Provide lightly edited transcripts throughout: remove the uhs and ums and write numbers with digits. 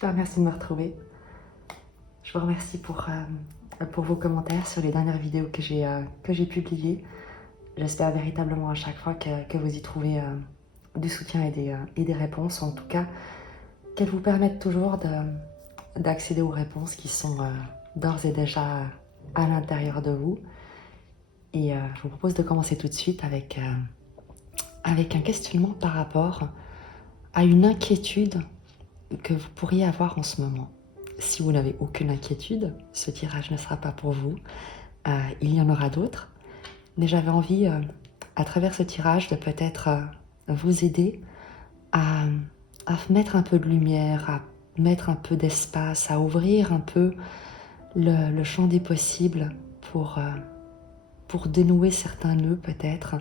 Super, merci de me retrouver. Je vous remercie pour vos commentaires sur les dernières vidéos que j'ai publiées. J'espère véritablement à chaque fois que vous y trouvez du soutien et des réponses, ou en tout cas qu'elles vous permettent toujours d'accéder aux réponses qui sont d'ores et déjà à l'intérieur de vous. Et je vous propose de commencer tout de suite avec un questionnement par rapport à une inquiétude que vous pourriez avoir en ce moment. Si vous n'avez aucune inquiétude, ce tirage ne sera pas pour vous. Il y en aura d'autres. Mais j'avais envie, à travers ce tirage, de peut-être vous aider à mettre un peu de lumière, à mettre un peu d'espace, à ouvrir un peu le champ des possibles pour dénouer certains nœuds peut-être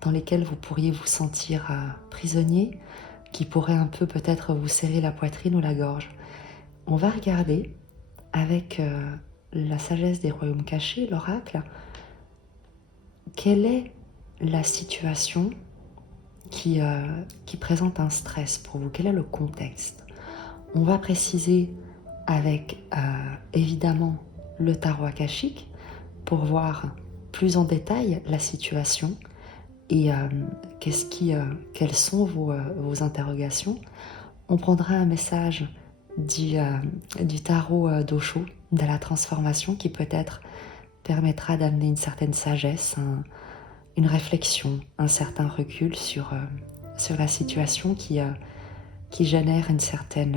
dans lesquels vous pourriez vous sentir prisonnier, qui pourraient un peu peut-être vous serrer la poitrine ou la gorge. On va regarder avec la sagesse des royaumes cachés, l'oracle, quelle est la situation qui présente un stress pour vous, quel est le contexte. On va préciser avec évidemment le tarot akashique pour voir plus en détail la situation et quelles sont vos interrogations. On prendra un message du tarot d'Osho, de la transformation, qui peut-être permettra d'amener une certaine sagesse, une réflexion, un certain recul sur la situation qui génère une certaine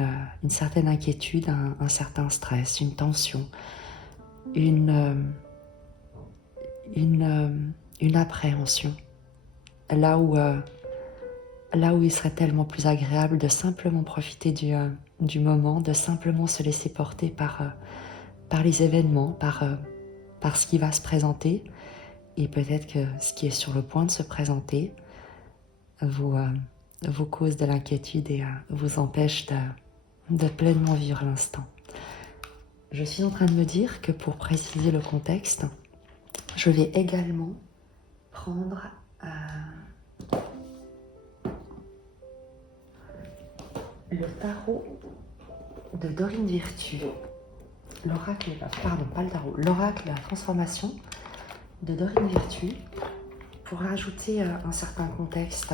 inquiétude, un certain stress, une tension, une appréhension. Là où il serait tellement plus agréable de simplement profiter du moment, de simplement se laisser porter par les événements, par ce qui va se présenter, et peut-être que ce qui est sur le point de se présenter vous cause de l'inquiétude et vous empêche de pleinement vivre l'instant. Je suis en train de me dire que pour préciser le contexte, je vais également prendre le tarot de Dorine Virtue, l'oracle, pardon, pas le tarot, l'oracle de la transformation de Dorine Virtue, pour rajouter un certain contexte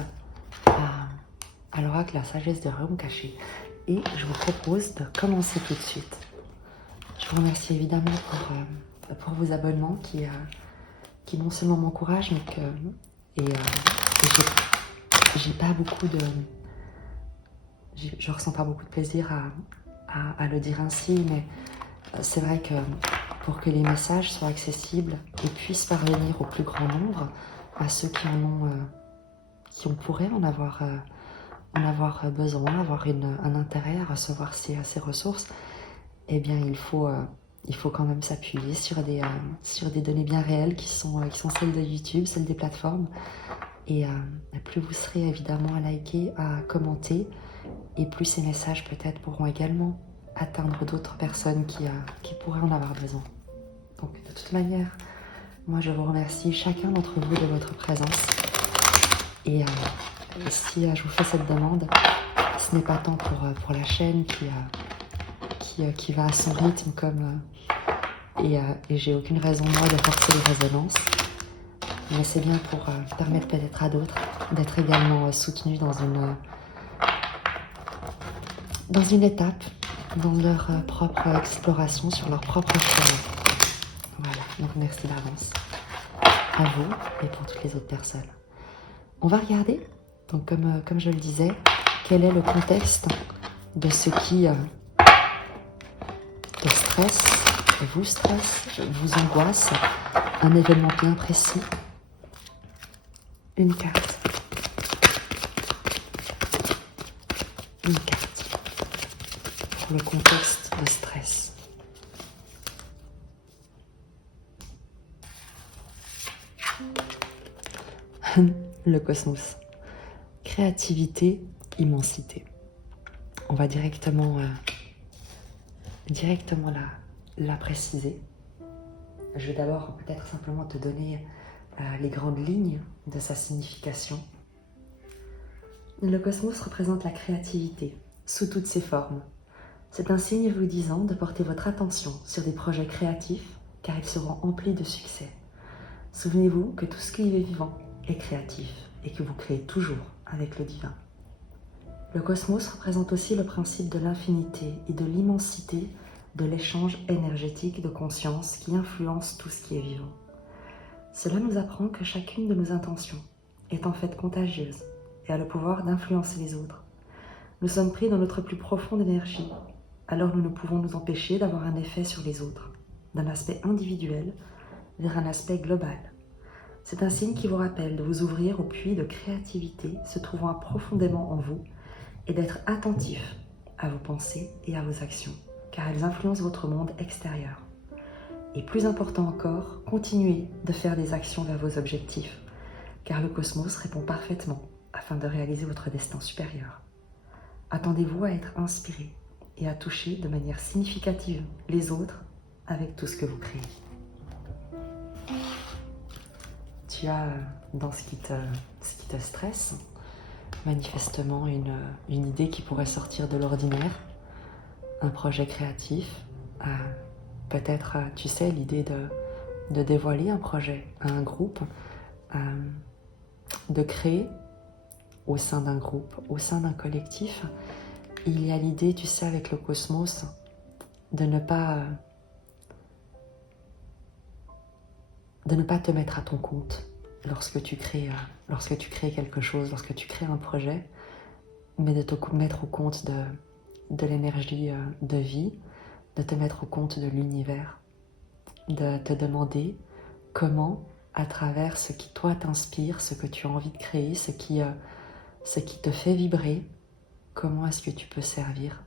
à l'oracle la sagesse des royaumes cachés. Et je vous propose de commencer tout de suite. Je vous remercie évidemment pour vos abonnements qui non seulement m'encouragent, mais j'ai pas beaucoup de... Je ressens pas beaucoup de plaisir à le dire ainsi, mais c'est vrai que pour que les messages soient accessibles et puissent parvenir au plus grand nombre, à ceux qui pourraient en avoir besoin, avoir un intérêt à recevoir ces ressources, eh bien il faut quand même s'appuyer sur des données bien réelles qui sont celles de YouTube, celles des plateformes. Et plus vous serez évidemment à liker, à commenter, et plus ces messages peut-être pourront également atteindre d'autres personnes qui pourraient en avoir besoin. Donc de toute manière, moi je vous remercie chacun d'entre vous de votre présence. Et si je vous fais cette demande, ce n'est pas tant pour la chaîne qui va à son rythme et j'ai aucune raison moi de forcer les résonances, mais c'est bien pour permettre peut-être à d'autres d'être également soutenus dans une étape, dans leur propre exploration, sur leur propre chemin. Voilà, donc merci d'avance à vous et pour toutes les autres personnes. On va regarder, donc comme je le disais, quel est le contexte de ce qui te stresse, vous angoisse, un événement bien précis. Une carte. Une carte. Pour le contexte de stress. Le cosmos. Créativité, immensité. On va directement la préciser. Je vais d'abord peut-être simplement te donner les grandes lignes de sa signification. Le cosmos représente la créativité sous toutes ses formes. C'est un signe vous disant de porter votre attention sur des projets créatifs car ils seront emplis de succès. Souvenez-vous que tout ce qui est vivant est créatif et que vous créez toujours avec le divin. Le cosmos représente aussi le principe de l'infinité et de l'immensité de l'échange énergétique de conscience qui influence tout ce qui est vivant. Cela nous apprend que chacune de nos intentions est en fait contagieuse et a le pouvoir d'influencer les autres. Nous sommes pris dans notre plus profonde énergie, alors nous ne pouvons nous empêcher d'avoir un effet sur les autres, d'un aspect individuel vers un aspect global. C'est un signe qui vous rappelle de vous ouvrir au puits de créativité se trouvant profondément en vous et d'être attentif à vos pensées et à vos actions, car elles influencent votre monde extérieur. Et plus important encore, continuez de faire des actions vers vos objectifs, car le cosmos répond parfaitement afin de réaliser votre destin supérieur. Attendez-vous à être inspiré et à toucher de manière significative les autres avec tout ce que vous créez. Tu as dans ce qui te stresse, manifestement une idée qui pourrait sortir de l'ordinaire, un projet créatif, peut-être, tu sais, l'idée de dévoiler un projet à un groupe, de créer au sein d'un groupe, au sein d'un collectif. Il y a l'idée, tu sais, avec le cosmos, de ne pas te mettre à ton compte lorsque tu crées quelque chose, lorsque tu crées un projet, mais de te mettre au compte de l'énergie de vie, de te mettre au compte de l'univers, de te demander comment, à travers ce qui toi t'inspire, ce que tu as envie de créer, ce qui te fait vibrer, comment est-ce que tu peux servir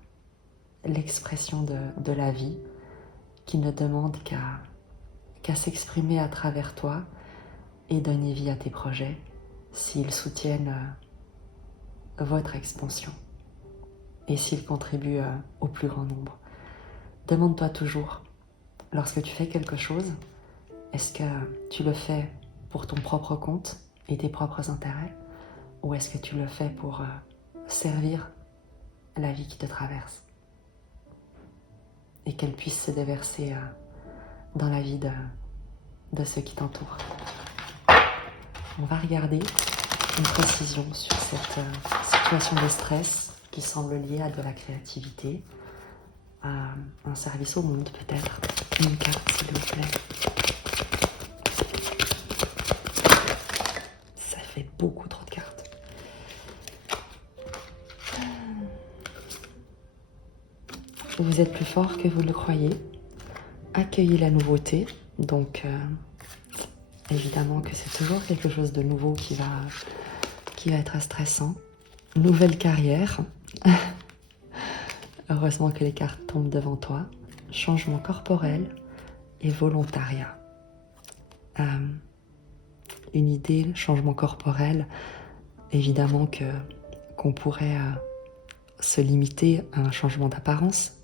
l'expression de la vie qui ne demande qu'à s'exprimer à travers toi et donner vie à tes projets s'ils soutiennent votre expansion et s'ils contribuent au plus grand nombre. Demande-toi toujours, lorsque tu fais quelque chose, est-ce que tu le fais pour ton propre compte et tes propres intérêts, ou est-ce que tu le fais pour servir la vie qui te traverse et qu'elle puisse se déverser dans la vie de ceux qui t'entourent. On va regarder une précision sur cette situation de stress qui semble liée à de la créativité, à un service au monde peut-être. Une carte s'il vous plaît. Ça fait beaucoup trop de cartes. Vous êtes plus fort que vous le croyez. Accueillez la nouveauté. Donc, évidemment que c'est toujours quelque chose de nouveau qui va être stressant. Nouvelle carrière. Heureusement que les cartes tombent devant toi. Changement corporel et volontariat. Une idée, changement corporel, évidemment qu'on pourrait se limiter à un changement d'apparence.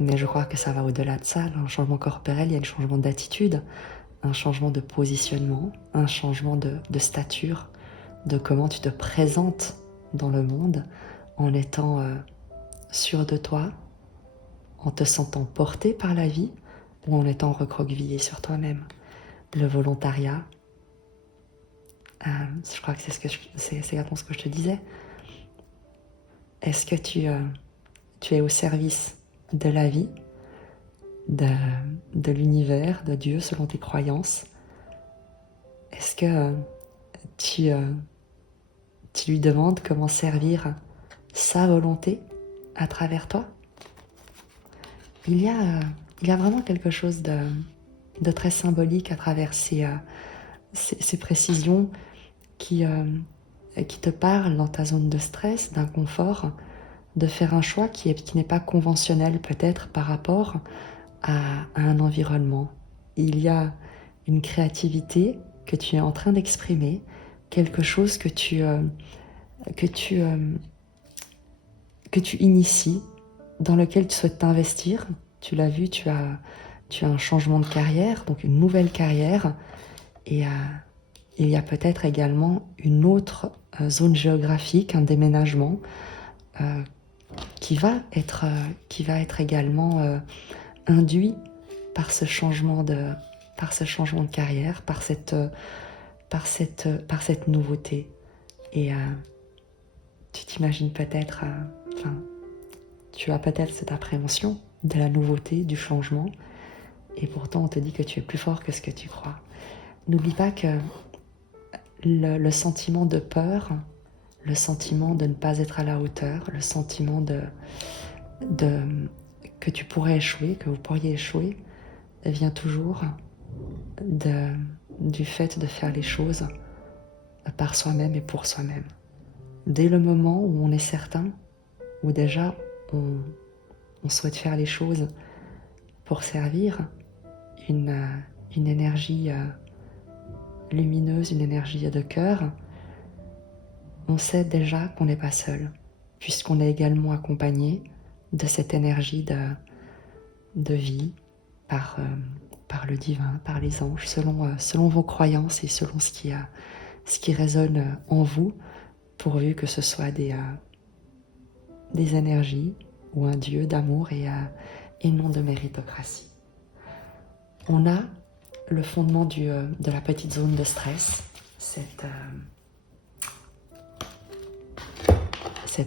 Mais je crois que ça va au-delà de ça. Un changement corporel, il y a un changement d'attitude, un changement de positionnement, un changement de stature, de comment tu te présentes dans le monde en étant sûr de toi, en te sentant porté par la vie ou en étant recroquevillé sur toi-même. Le volontariat, je crois que c'est exactement ce que je te disais. Est-ce que tu es au service de la vie, de l'univers, de Dieu selon tes croyances? Est-ce que tu lui demandes comment servir sa volonté à travers toi? Il y a vraiment quelque chose de très symbolique à travers ces précisions qui te parlent dans ta zone de stress, d'inconfort, de faire un choix qui n'est pas conventionnel peut-être par rapport à un environnement. Il y a une créativité que tu es en train d'exprimer, quelque chose que tu inities, dans lequel tu souhaites t'investir. Tu l'as vu, tu as un changement de carrière, donc une nouvelle carrière, et il y a peut-être également une autre zone géographique, un déménagement, qui va être également induit par ce changement de carrière, par cette nouveauté. Et tu t'imagines peut-être, tu as peut-être cette appréhension de la nouveauté, du changement, et pourtant on te dit que tu es plus fort que ce que tu crois. N'oublie pas que le sentiment de peur, le sentiment de ne pas être à la hauteur, le sentiment que tu pourrais échouer, que vous pourriez échouer, vient toujours du fait de faire les choses par soi-même et pour soi-même. Dès le moment où on est certain, où déjà on souhaite faire les choses pour servir une énergie lumineuse, une énergie de cœur, on sait déjà qu'on n'est pas seul, puisqu'on est également accompagné de cette énergie de vie par le divin, par les anges, selon vos croyances et selon ce qui résonne en vous, pourvu que ce soit des énergies ou un Dieu d'amour et non de méritocratie. On a le fondement de la petite zone de stress, cette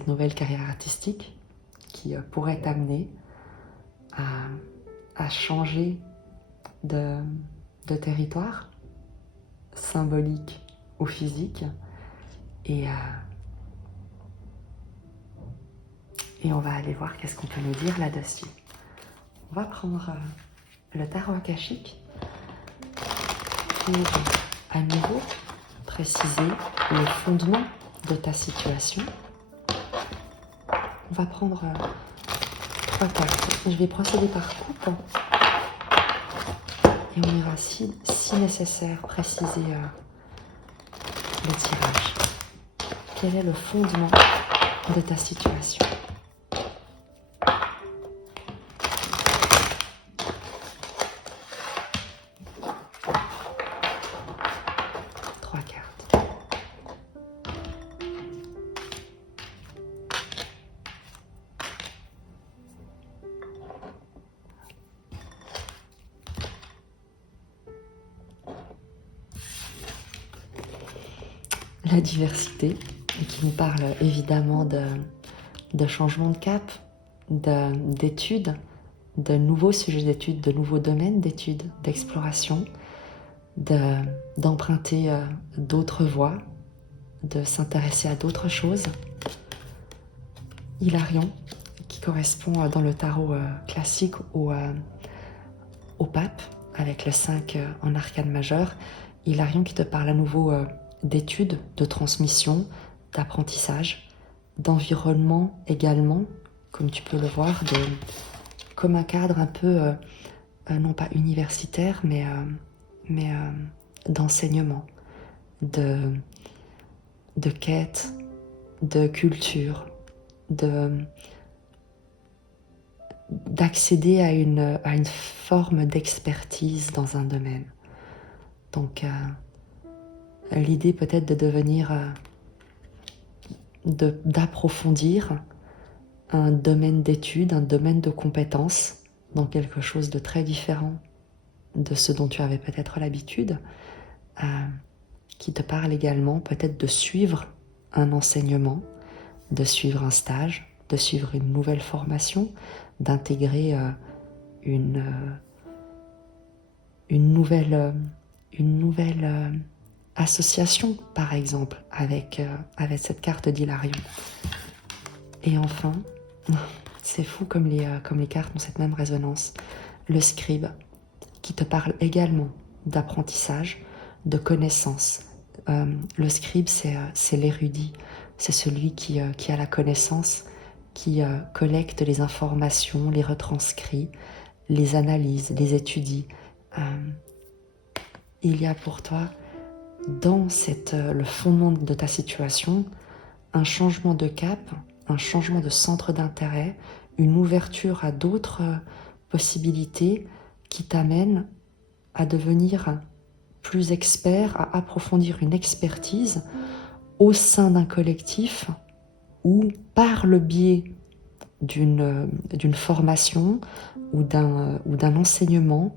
nouvelle carrière artistique qui pourrait t'amener à changer de territoire, symbolique ou physique, et on va aller voir qu'est-ce qu'on peut nous dire là-dessus. On va prendre le tarot akashique pour à nouveau préciser le fondement de ta situation. On va prendre 3 cartes. Je vais procéder par coupe et on ira si nécessaire préciser le tirage. Quel est le fondement de ta situation? La diversité, et qui nous parle évidemment de changement de cap, d'études, de nouveaux sujets d'études, de nouveaux domaines d'études, d'exploration, d'emprunter d'autres voies, de s'intéresser à d'autres choses. Hilarion, qui correspond dans le tarot classique au pape, avec le 5 en arcane majeur. Hilarion qui te parle à nouveau d'études, de transmission, d'apprentissage, d'environnement également, comme tu peux le voir, comme un cadre un peu, non pas universitaire, mais d'enseignement, de quête, de culture, d'accéder à une forme d'expertise dans un domaine. Donc, l'idée peut-être de devenir, d'approfondir un domaine d'études, un domaine de compétences dans quelque chose de très différent de ce dont tu avais peut-être l'habitude, qui te parle également peut-être de suivre un enseignement, de suivre un stage, de suivre une nouvelle formation, d'intégrer une nouvelle association, par exemple, avec cette carte d'Hilarion. Et enfin, c'est fou comme les cartes ont cette même résonance, le scribe, qui te parle également d'apprentissage, de connaissance. Le scribe, c'est l'érudit, c'est celui qui a la connaissance, qui collecte les informations, les retranscrit, les analyse, les étudie. Il y a pour toi, dans le fondement de ta situation, un changement de cap, un changement de centre d'intérêt, une ouverture à d'autres possibilités qui t'amènent à devenir plus expert, à approfondir une expertise au sein d'un collectif ou par le biais d'une formation ou d'un enseignement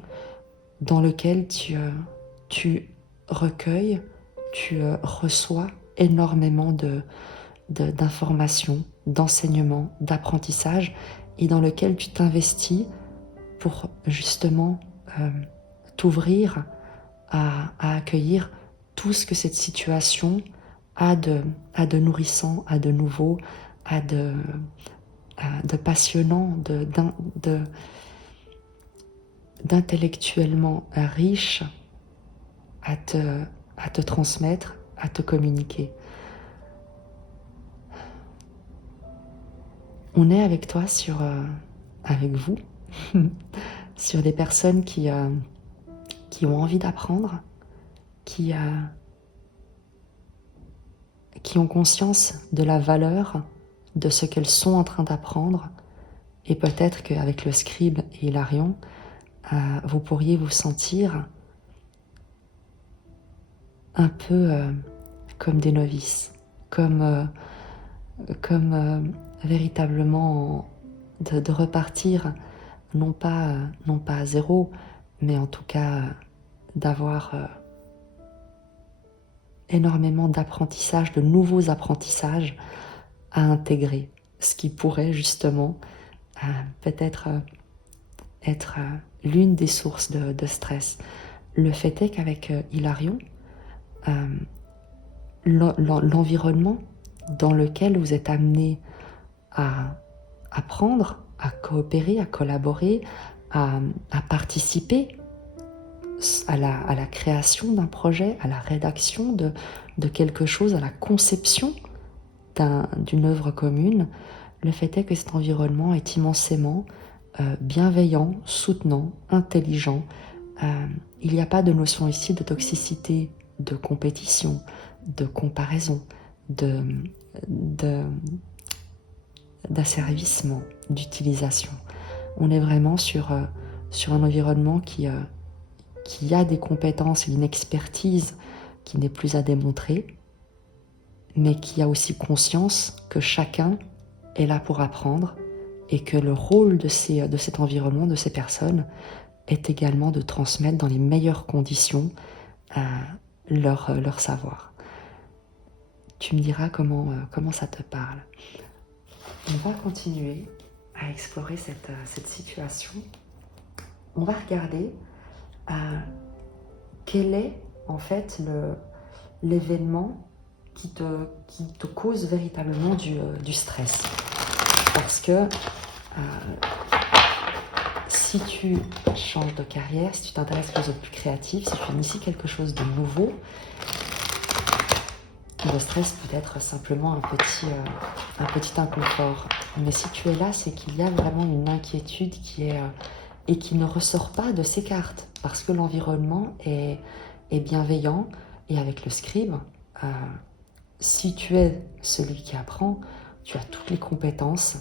dans lequel tu recueilles, tu reçois énormément d'informations, d'enseignements, d'apprentissage, et dans lequel tu t'investis pour justement t'ouvrir à accueillir tout ce que cette situation a de nourrissant, a de nouveau, a de passionnant, d'intellectuellement riche à te transmettre, à te communiquer. On est avec toi avec vous, sur des personnes qui ont envie d'apprendre, qui ont conscience de la valeur de ce qu'elles sont en train d'apprendre, et peut-être qu'avec le scribe et Hilarion, vous pourriez vous sentir un peu comme des novices, comme véritablement de repartir, non pas à zéro, mais en tout cas d'avoir énormément d'apprentissage, de nouveaux apprentissages à intégrer, ce qui pourrait justement peut-être être l'une des sources de stress. Le fait est qu'avec Hilarion, l'environnement dans lequel vous êtes amené à apprendre, à coopérer, à collaborer, à participer à la création d'un projet, à la rédaction de quelque chose, à la conception d'une œuvre commune, le fait est que cet environnement est immensément bienveillant, soutenant, intelligent. Il n'y a pas de notion ici de toxicité, de compétition, de comparaison, d'asservissement, d'utilisation. On est vraiment sur un environnement qui a des compétences et une expertise qui n'est plus à démontrer, mais qui a aussi conscience que chacun est là pour apprendre et que le rôle de cet environnement, de ces personnes, est également de transmettre dans les meilleures conditions leur savoir. Tu me diras comment ça te parle. On va continuer à explorer cette situation. On va regarder quel est en fait l'événement qui te cause véritablement du stress. Parce que si tu changes de carrière, si tu t'intéresses à quelque chose de plus créatif, si tu inities quelque chose de nouveau, le stress peut être simplement un petit inconfort. Mais si tu es là, c'est qu'il y a vraiment une inquiétude et qui ne ressort pas de ces cartes. Parce que l'environnement est bienveillant. Et avec le scribe, si tu es celui qui apprend, tu as toutes les compétences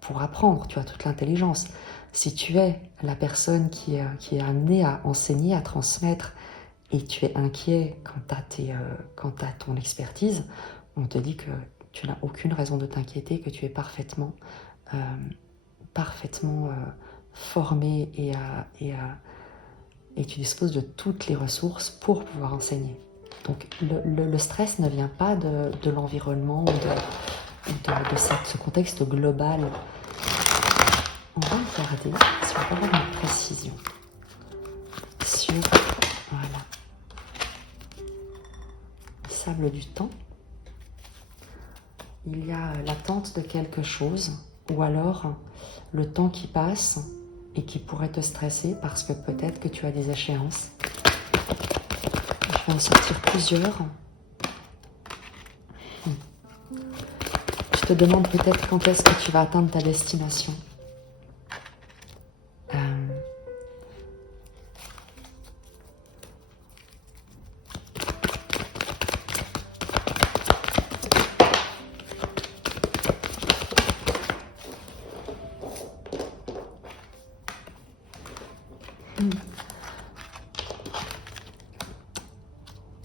pour apprendre, tu as toute l'intelligence. Si tu es la personne qui est amenée à enseigner, à transmettre, et tu es inquiet quant à ton expertise, on te dit que tu n'as aucune raison de t'inquiéter, que tu es parfaitement formé et tu disposes de toutes les ressources pour pouvoir enseigner. Donc le stress ne vient pas de l'environnement ou de ce contexte global. On va regarder si on peut avoir une précision sur voilà, le sable du temps. Il y a l'attente de quelque chose ou alors le temps qui passe et qui pourrait te stresser parce que peut-être que tu as des échéances. Je vais en sortir plusieurs. Tu te demandes peut-être quand est-ce que tu vas atteindre ta destination.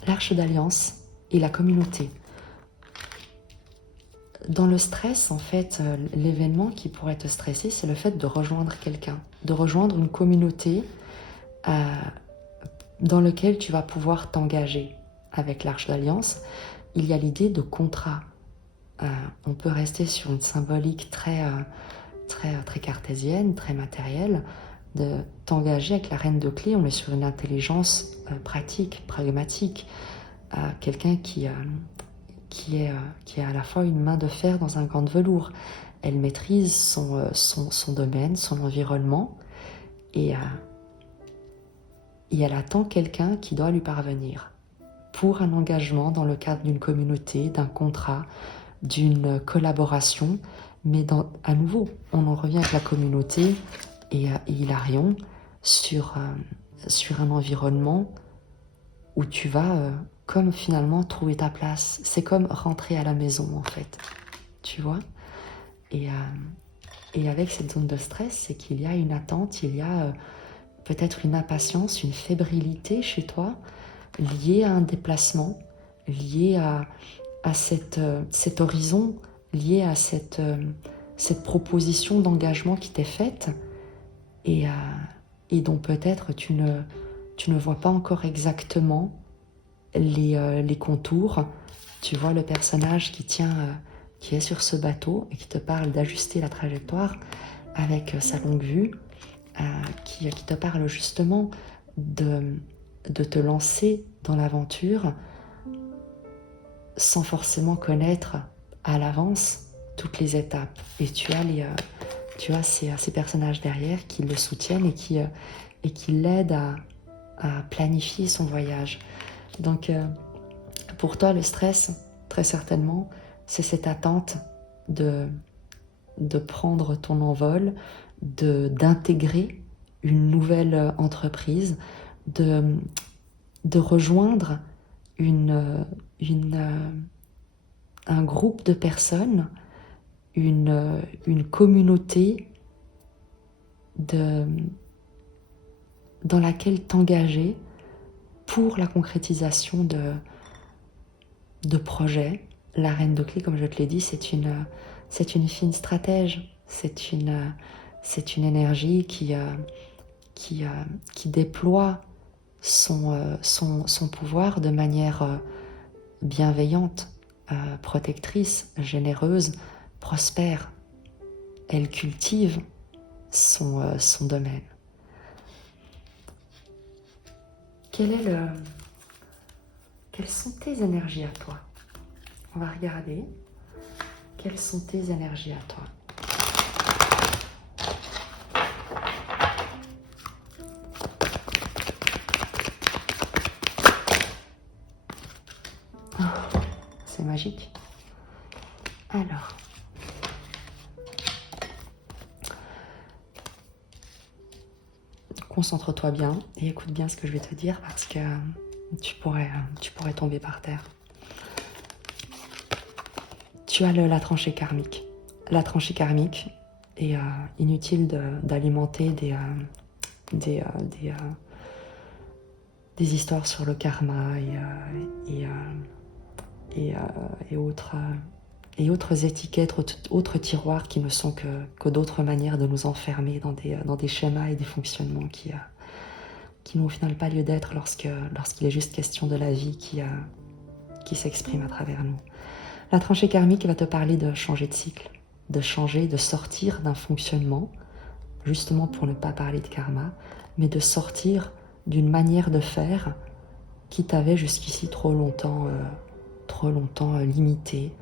L'Arche d'Alliance et la communauté. Dans le stress, en fait, l'événement qui pourrait te stresser, c'est le fait de rejoindre quelqu'un, de rejoindre une communauté euh, dans laquelle tu vas pouvoir t'engager. Avec l'Arche d'Alliance, il y a l'idée de contrat. On peut rester sur une symbolique très cartésienne, très matérielle, de t'engager avec la reine de clé. On est sur une intelligence pratique, pragmatique, quelqu'un qui est à la fois une main de fer dans un gant de velours. Elle maîtrise son domaine, son environnement, et elle attend quelqu'un qui doit lui parvenir pour un engagement dans le cadre d'une communauté, d'un contrat, d'une collaboration. Mais à nouveau, on en revient avec la communauté et Hilarion sur un environnement où tu vas comme finalement trouver ta place. C'est comme rentrer à la maison en fait, tu vois. Et avec cette zone de stress, c'est qu'il y a une attente, il y a peut-être une impatience, une fébrilité chez toi, liée à un déplacement, liée à cet horizon, liée à cette proposition d'engagement qui t'est faite et dont peut-être tu ne vois pas encore exactement les contours. Tu vois le personnage qui est sur ce bateau et qui te parle d'ajuster la trajectoire avec sa longue vue, qui te parle justement de te lancer dans l'aventure sans forcément connaître à l'avance toutes les étapes. Et tu as ces personnages derrière qui le soutiennent et qui l'aident à planifier son voyage. Donc, pour toi, le stress, très certainement, c'est cette attente de prendre ton envol, d'intégrer une nouvelle entreprise, de rejoindre un groupe de personnes, une communauté dans laquelle t'engager pour la concrétisation de projets. La reine de clé, comme je te l'ai dit, c'est une fine stratège, c'est une énergie qui déploie son pouvoir de manière bienveillante, protectrice, généreuse, prospère. Elle cultive son domaine. Quelles sont tes énergies à toi? On va regarder. Quelles sont tes énergies à toi? Oh, c'est magique. Alors, concentre-toi bien et écoute bien ce que je vais te dire parce que tu pourrais tomber par terre. Tu as la tranchée karmique. La tranchée karmique est inutile d'alimenter des histoires sur le karma et autres étiquettes, autres tiroirs qui ne sont que d'autres manières de nous enfermer dans des schémas et des fonctionnements qui n'ont au final pas lieu d'être lorsqu'il est juste question de la vie qui s'exprime à travers nous. La tranchée karmique va te parler de changer de cycle, de changer, de sortir d'un fonctionnement, justement pour ne pas parler de karma, mais de sortir d'une manière de faire qui t'avait jusqu'ici trop longtemps limité,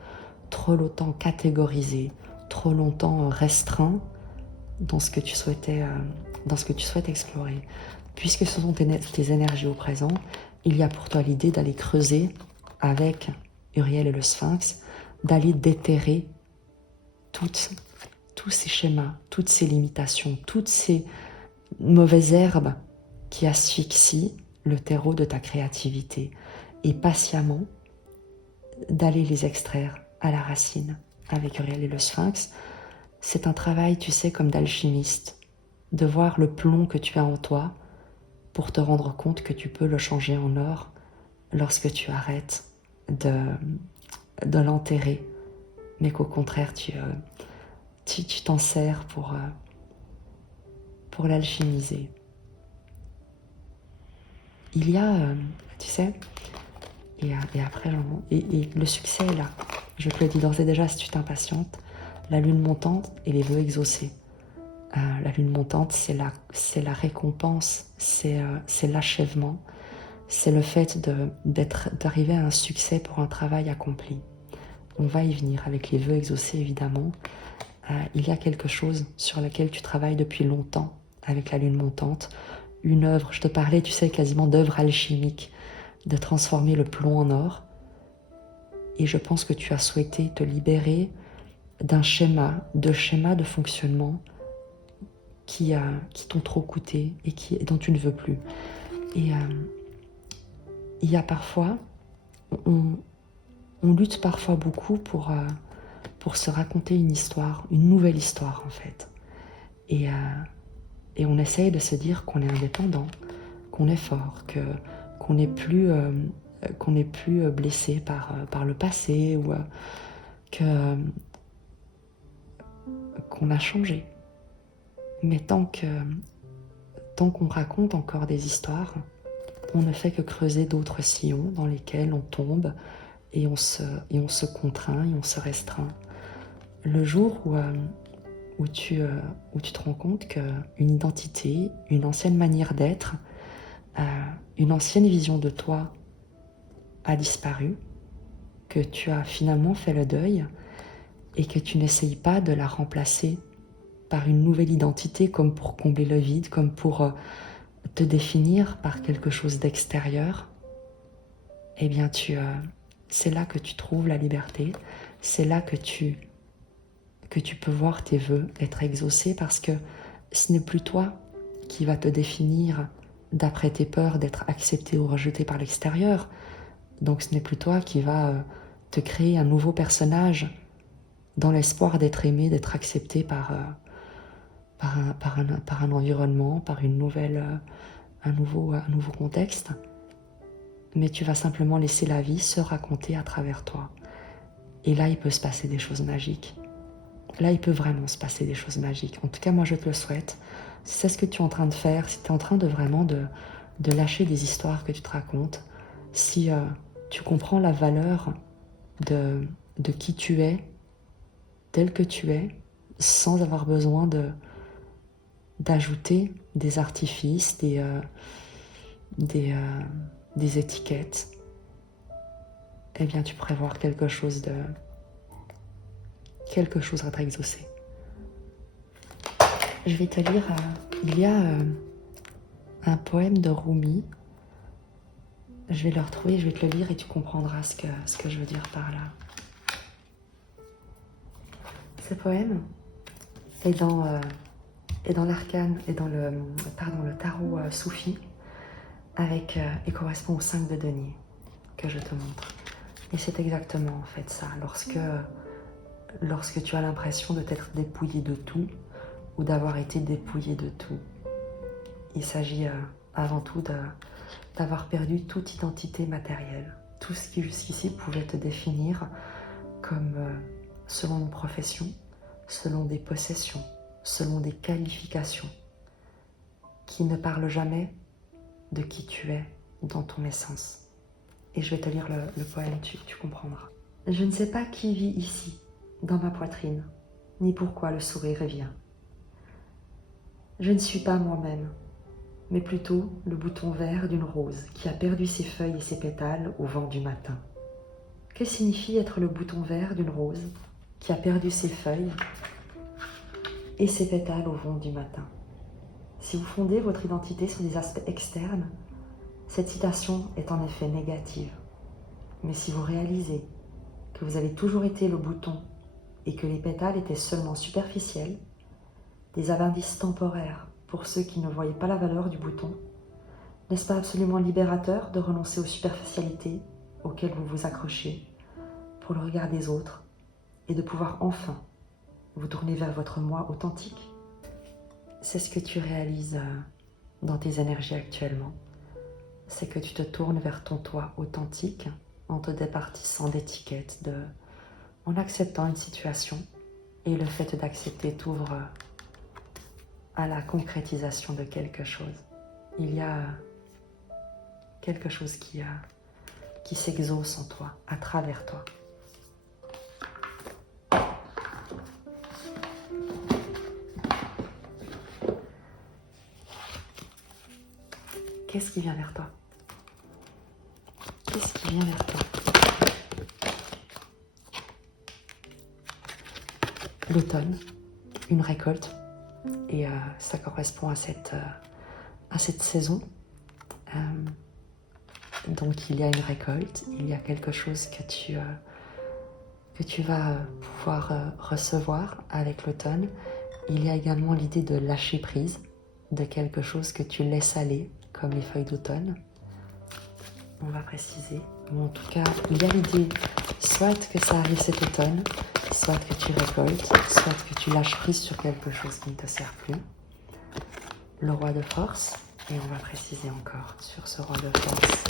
trop longtemps catégorisé, trop longtemps restreint dans ce que tu souhaites explorer. Puisque ce sont tes énergies au présent, il y a pour toi l'idée d'aller creuser avec Uriel et le Sphinx, d'aller déterrer tous ces schémas, toutes ces limitations, toutes ces mauvaises herbes qui asphyxient le terreau de ta créativité et patiemment d'aller les extraire à la racine avec Uriel et le Sphinx. C'est un travail, tu sais, comme d'alchimiste, de voir le plomb que tu as en toi pour te rendre compte que tu peux le changer en or lorsque tu arrêtes de l'enterrer mais qu'au contraire, tu t'en sers pour l'alchimiser. Il y a, tu sais, et après, et le succès est là. Je te le dis d'ores et déjà si tu t'impatientes, la lune montante et les vœux exaucés. La lune montante, c'est la récompense, c'est l'achèvement, c'est le fait d'arriver à un succès pour un travail accompli. On va y venir avec les vœux exaucés, évidemment. Il y a quelque chose sur lequel tu travailles depuis longtemps avec la lune montante. Une œuvre, je te parlais, tu sais, quasiment d'œuvre alchimique, de transformer le plomb en or. Et je pense que tu as souhaité te libérer d'un schéma de fonctionnement qui t'ont trop coûté et dont tu ne veux plus. Et il y a parfois, on lutte parfois beaucoup pour se raconter une histoire, une nouvelle histoire en fait. Et on essaye de se dire qu'on est indépendant, qu'on est fort, qu'on n'est plus blessé par le passé ou qu'on a changé. Mais tant qu'on raconte encore des histoires, on ne fait que creuser d'autres sillons dans lesquels on tombe et on se contraint et on se restreint. Le jour où tu te rends compte qu'une identité, une ancienne manière d'être, une ancienne vision de toi a disparu, que tu as finalement fait le deuil et que tu n'essayes pas de la remplacer par une nouvelle identité comme pour combler le vide, comme pour te définir par quelque chose d'extérieur, eh bien c'est là que tu trouves la liberté, c'est là que tu peux voir tes vœux être exaucés parce que ce n'est plus toi qui va te définir d'après tes peurs d'être accepté ou rejeté par l'extérieur. Donc ce n'est plus toi qui va te créer un nouveau personnage dans l'espoir d'être aimé, d'être accepté par un environnement, par un nouveau contexte. Mais tu vas simplement laisser la vie se raconter à travers toi. Et là, il peut se passer des choses magiques. Là, il peut vraiment se passer des choses magiques. En tout cas, moi, je te le souhaite. Si c'est ce que tu es en train de faire, si tu es en train de vraiment de lâcher des histoires que tu te racontes, si tu comprends la valeur de qui tu es, tel que tu es, sans avoir besoin d'ajouter des artifices, des étiquettes, eh bien, tu pourrais voir quelque chose à t'exaucer. Je vais te lire, il y a un poème de Rumi. Je vais le retrouver, je vais te le lire et tu comprendras ce que je veux dire par là. Ce poème est dans l'arcane, et dans le tarot soufi, et correspond au 5 de denier que je te montre. Et c'est exactement en fait ça, lorsque tu as l'impression de t'être dépouillé de tout ou d'avoir été dépouillé de tout. Il s'agit avant tout d'avoir perdu toute identité matérielle, tout ce qui jusqu'ici pouvait te définir comme selon une profession, selon des possessions, selon des qualifications qui ne parlent jamais de qui tu es dans ton essence. Et je vais te lire le poème, tu comprendras. Je ne sais pas qui vit ici, dans ma poitrine, ni pourquoi le sourire vient. Je ne suis pas moi-même, mais plutôt le bouton vert d'une rose qui a perdu ses feuilles et ses pétales au vent du matin. Que signifie être le bouton vert d'une rose qui a perdu ses feuilles et ses pétales au vent du matin? Si vous fondez votre identité sur des aspects externes, cette citation est en effet négative. Mais si vous réalisez que vous avez toujours été le bouton et que les pétales étaient seulement superficiels, des indices temporaires pour ceux qui ne voyaient pas la valeur du bouton, n'est-ce pas absolument libérateur de renoncer aux superficialités auxquelles vous vous accrochez pour le regard des autres et de pouvoir enfin vous tourner vers votre moi authentique? C'est ce que tu réalises dans tes énergies actuellement. C'est que tu te tournes vers ton toi authentique en te départissant d'étiquettes, en acceptant une situation, et le fait d'accepter t'ouvre à la concrétisation de quelque chose. Il y a quelque chose qui s'exauce en toi, à travers toi. Qu'est-ce qui vient vers toi? Qu'est-ce qui vient vers toi? L'automne, une récolte, et ça correspond à cette saison. Donc il y a une récolte, il y a quelque chose que tu vas pouvoir recevoir avec l'automne. Il y a également l'idée de lâcher prise, de quelque chose que tu laisses aller, comme les feuilles d'automne. On va préciser. Mais en tout cas, il y a l'idée soit que ça arrive cet automne, soit que tu récoltes, soit que tu lâches prise sur quelque chose qui ne te sert plus. Le roi de force, et on va préciser encore sur ce roi de force,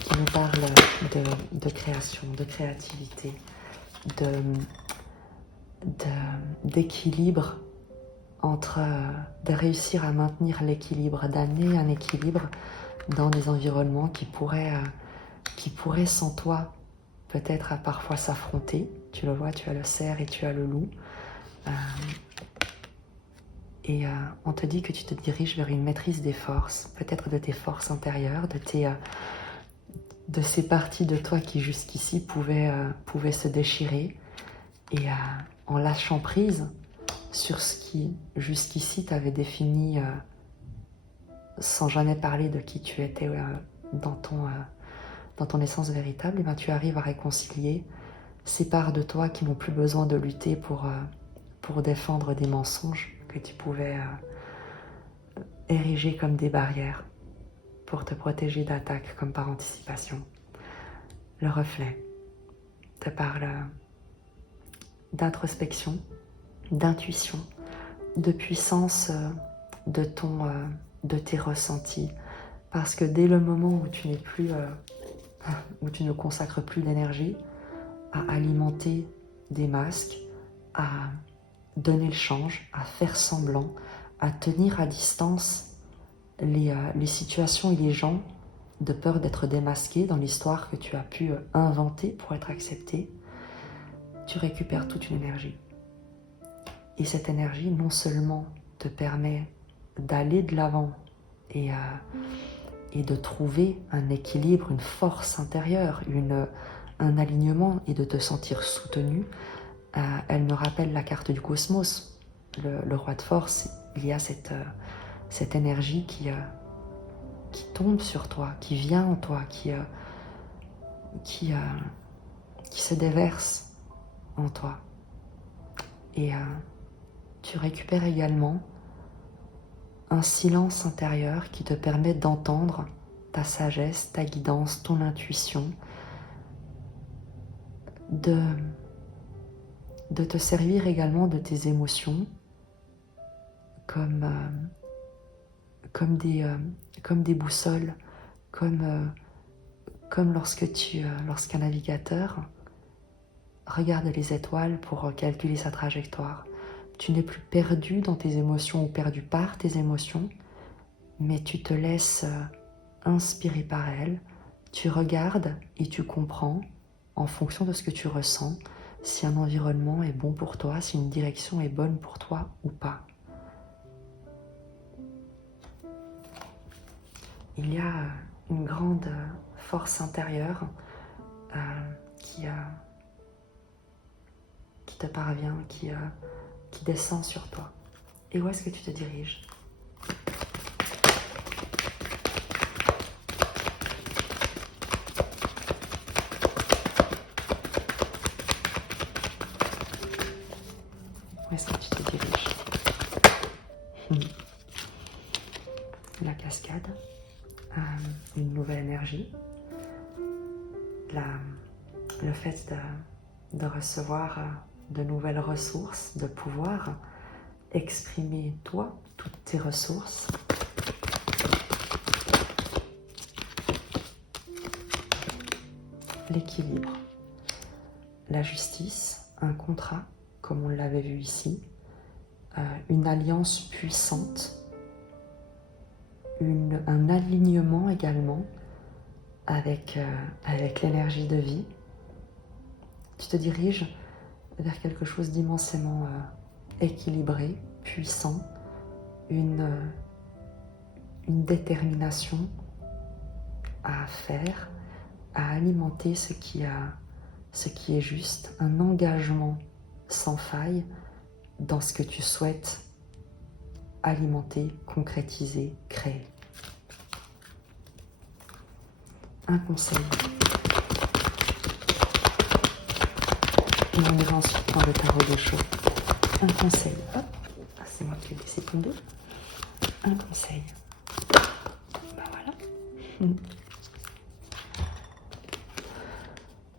qui nous parle de création, de créativité, d'équilibre de réussir à maintenir l'équilibre, d'amener un équilibre dans des environnements qui pourraient sans toi peut-être à parfois s'affronter. Tu le vois, tu as le cerf et tu as le loup. On te dit que tu te diriges vers une maîtrise des forces, peut-être de tes forces intérieures, de ces parties de toi qui jusqu'ici pouvaient se déchirer, et en lâchant prise sur ce qui jusqu'ici t'avait défini sans jamais parler de qui tu étais dans ton essence véritable, et ben tu arrives à réconcilier ces parts de toi qui n'ont plus besoin de lutter pour défendre des mensonges que tu pouvais ériger comme des barrières pour te protéger d'attaques comme par anticipation. Le reflet te parle d'introspection, d'intuition, de puissance de tes ressentis. Parce que dès le moment où tu n'es plus, où tu ne consacres plus d'énergie à alimenter des masques, à donner le change, à faire semblant, à tenir à distance les situations et les gens de peur d'être démasqués dans l'histoire que tu as pu inventer pour être accepté, tu récupères toute une énergie. Et cette énergie non seulement te permet d'aller de l'avant et de trouver un équilibre, une force intérieure, un alignement, et de te sentir soutenu. Elle me rappelle la carte du cosmos, le roi de force. Il y a cette énergie qui tombe sur toi, qui vient en toi, qui se déverse en toi. Et tu récupères également un silence intérieur qui te permet d'entendre ta sagesse, ta guidance, ton intuition, de te servir également de tes émotions comme des boussoles, comme lorsqu'un navigateur regarde les étoiles pour calculer sa trajectoire. Tu n'es plus perdu dans tes émotions ou perdu par tes émotions, mais tu te laisses inspirer par elles. Tu regardes et tu comprends, en fonction de ce que tu ressens, si un environnement est bon pour toi, si une direction est bonne pour toi ou pas. Il y a une grande force intérieure qui te parvient, qui descend sur toi. Et où est-ce que tu te diriges ? Où est-ce que tu te diriges ? La cascade, une nouvelle énergie, le fait de recevoir de nouvelles ressources, de pouvoir exprimer toi, toutes tes ressources. L'équilibre. la justice, un contrat, comme on l'avait vu ici, une alliance puissante, un alignement également avec l'énergie de vie. Tu te diriges vers quelque chose d'immensément équilibré, puissant, une détermination à faire, à alimenter ce qui est juste, un engagement sans faille dans ce que tu souhaites alimenter, concrétiser, créer. Un conseil. Et on ira ensuite dans le tarot de chaud. Un conseil. Hop, c'est moi qui ai laissé tomber. Un conseil. Ben voilà.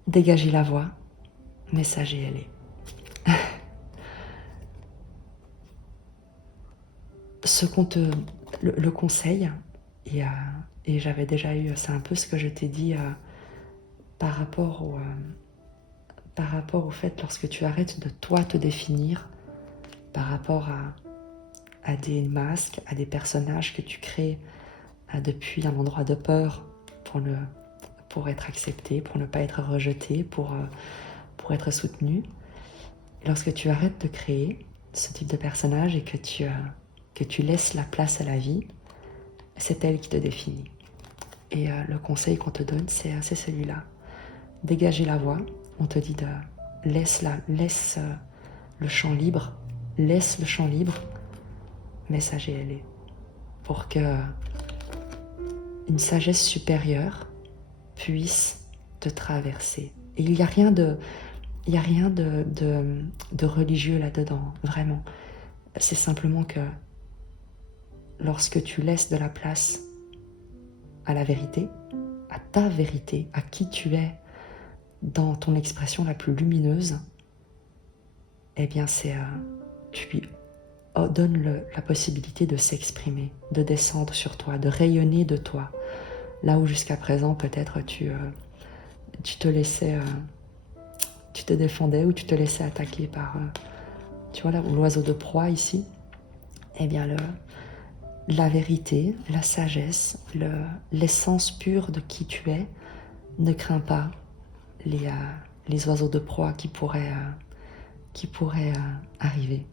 Dégagez la voix. Messager, elle est. Le conseil, et j'avais déjà eu, c'est un peu ce que je t'ai dit par rapport au fait, lorsque tu arrêtes de toi te définir, par rapport à des masques, à des personnages que tu crées depuis un endroit de peur pour être accepté, pour ne pas être rejeté, pour être soutenu. Lorsque tu arrêtes de créer ce type de personnage et que tu laisses la place à la vie, c'est elle qui te définit. Et le conseil qu'on te donne, c'est celui-là. Dégager la voix. On te dit de laisse le champ libre. Laisse le champ libre. Messager, elle est. Pour que une sagesse supérieure puisse te traverser. Et il n'y a rien de religieux là-dedans, vraiment. C'est simplement que lorsque tu laisses de la place à la vérité, à ta vérité, à qui tu es dans ton expression la plus lumineuse, eh bien tu lui donnes la possibilité de s'exprimer, de descendre sur toi, de rayonner de toi. Là où jusqu'à présent peut-être tu te laissais, tu te défendais ou tu te laissais attaquer par, tu vois là, l'oiseau de proie ici, eh bien la vérité, la sagesse, l'essence pure de qui tu es, ne crains pas les oiseaux de proie qui pourraient arriver.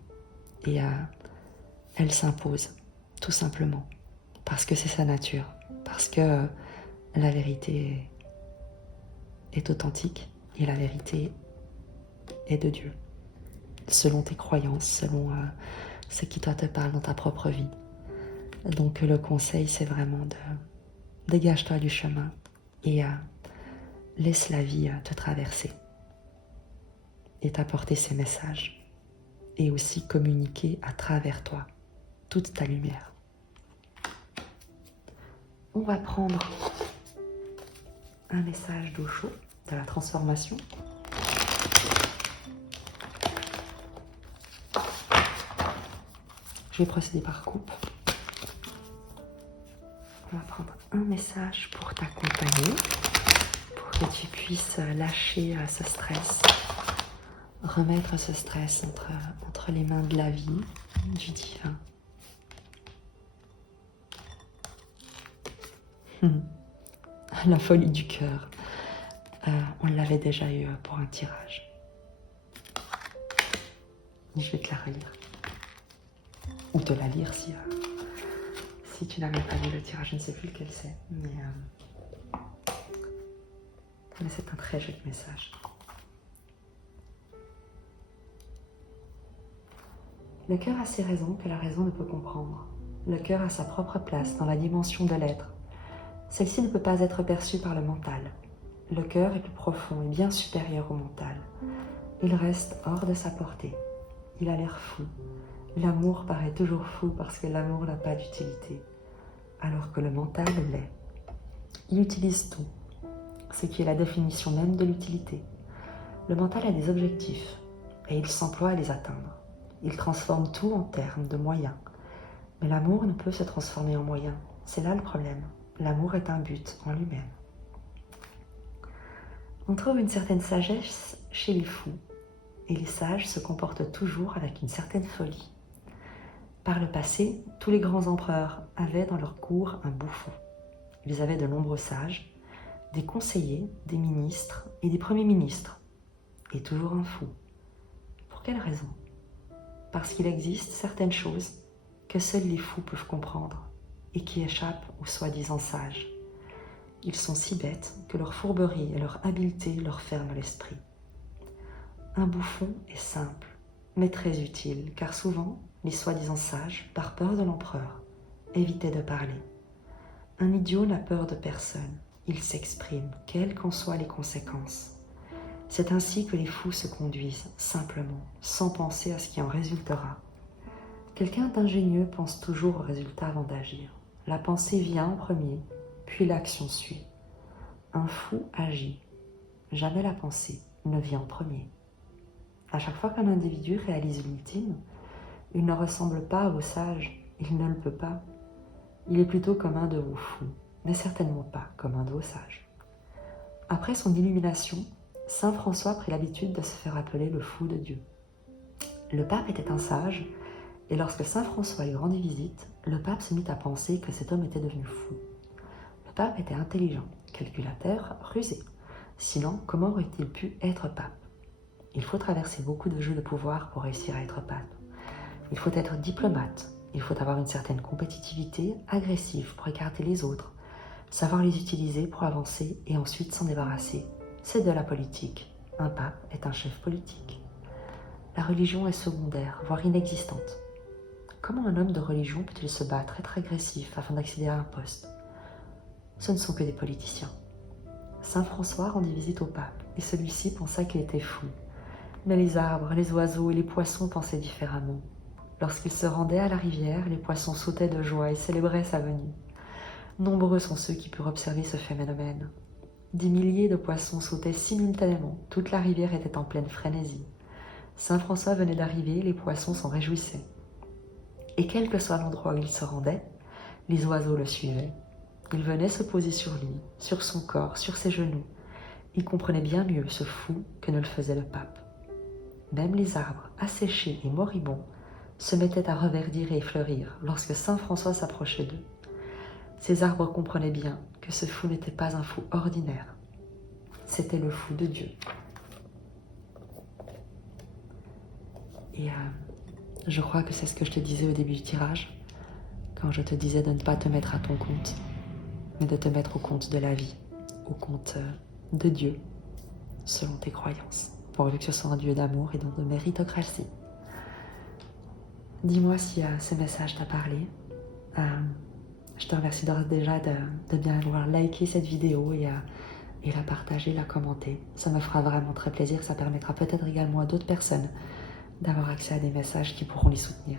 Et elle s'impose, tout simplement, parce que c'est sa nature, parce que la vérité est authentique et la vérité est de Dieu, selon tes croyances, selon ce qui toi te parle dans ta propre vie. Donc le conseil, c'est vraiment de dégage-toi du chemin et laisse la vie te traverser et t'apporter ses messages et aussi communiquer à travers toi toute ta lumière. On va prendre un message d'eau chaude de la transformation. Je vais procéder par coupe. On va prendre un message pour t'accompagner, pour que tu puisses lâcher ce stress, remettre ce stress entre les mains de la vie, du divin. La folie du cœur. On l'avait déjà eu pour un tirage. Je vais te la relire. Ou te la lire si tu n'avais pas lu le tirage, je ne sais plus lequel c'est. Mais c'est un très joli message. Le cœur a ses raisons que la raison ne peut comprendre. Le cœur a sa propre place dans la dimension de l'être. Celle-ci ne peut pas être perçue par le mental. Le cœur est plus profond et bien supérieur au mental. Il reste hors de sa portée. Il a l'air fou. L'amour paraît toujours fou parce que l'amour n'a pas d'utilité, alors que le mental l'est. Il utilise tout, ce qui est la définition même de l'utilité. Le mental a des objectifs et il s'emploie à les atteindre. Il transforme tout en termes de moyens. Mais l'amour ne peut se transformer en moyen. C'est là le problème. L'amour est un but en lui-même. On trouve une certaine sagesse chez les fous, et les sages se comportent toujours avec une certaine folie. Par le passé, tous les grands empereurs avaient dans leur cour un bouffon. Ils avaient de nombreux sages, des conseillers, des ministres et des premiers ministres, et toujours un fou. Pour quelle raison? Parce qu'il existe certaines choses que seuls les fous peuvent comprendre et qui échappent aux soi-disant sages. Ils sont si bêtes que leur fourberie et leur habileté leur ferment l'esprit. Un bouffon est simple, mais très utile, car souvent, les soi-disant sages, par peur de l'empereur, évitaient de parler. Un idiot n'a peur de personne, il s'exprime, quelles qu'en soient les conséquences. C'est ainsi que les fous se conduisent, simplement, sans penser à ce qui en résultera. Quelqu'un d'ingénieux pense toujours au résultat avant d'agir. La pensée vient en premier, puis l'action suit. Un fou agit. Jamais la pensée ne vient en premier. À chaque fois qu'un individu réalise l'ultime, il ne ressemble pas au sage, il ne le peut pas. Il est plutôt comme un de vos fous, mais certainement pas comme un de vos sages. Après son illumination, saint François prit l'habitude de se faire appeler le fou de Dieu. Le pape était un sage, et lorsque saint François lui rendit visite, le pape se mit à penser que cet homme était devenu fou. Le pape était intelligent, calculateur, rusé. Sinon, comment aurait-il pu être pape? Il faut traverser beaucoup de jeux de pouvoir pour réussir à être pape. Il faut être diplomate, il faut avoir une certaine compétitivité agressive pour écarter les autres, savoir les utiliser pour avancer et ensuite s'en débarrasser. C'est de la politique. Un pape est un chef politique. La religion est secondaire, voire inexistante. Comment un homme de religion peut-il se battre, être agressif afin d'accéder à un poste? Ce ne sont que des politiciens. Saint François rendit visite au pape et celui-ci pensa qu'il était fou. Mais les arbres, les oiseaux et les poissons pensaient différemment. Lorsqu'il se rendait à la rivière, les poissons sautaient de joie et célébraient sa venue. Nombreux sont ceux qui purent observer ce phénomène. Des milliers de poissons sautaient simultanément, toute la rivière était en pleine frénésie. Saint François venait d'arriver, les poissons s'en réjouissaient. Et quel que soit l'endroit où il se rendait, les oiseaux le suivaient. Ils venaient se poser sur lui, sur son corps, sur ses genoux. Ils comprenaient bien mieux ce fou que ne le faisait le pape. Même les arbres, asséchés et moribonds, se mettaient à reverdir et fleurir lorsque saint François s'approchait d'eux. Ces arbres comprenaient bien que ce fou n'était pas un fou ordinaire. C'était le fou de Dieu. Et je crois que c'est ce que je te disais au début du tirage, quand je te disais de ne pas te mettre à ton compte, mais de te mettre au compte de la vie, au compte de Dieu, selon tes croyances, pourvu que ce soit un Dieu d'amour et de méritocratie. Dis-moi si ce message t'a parlé. Je te remercie déjà de bien avoir liké cette vidéo et la partager, la commenter. Ça me fera vraiment très plaisir. Ça permettra peut-être également à d'autres personnes d'avoir accès à des messages qui pourront les soutenir.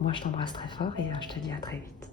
Moi, je t'embrasse très fort et je te dis à très vite.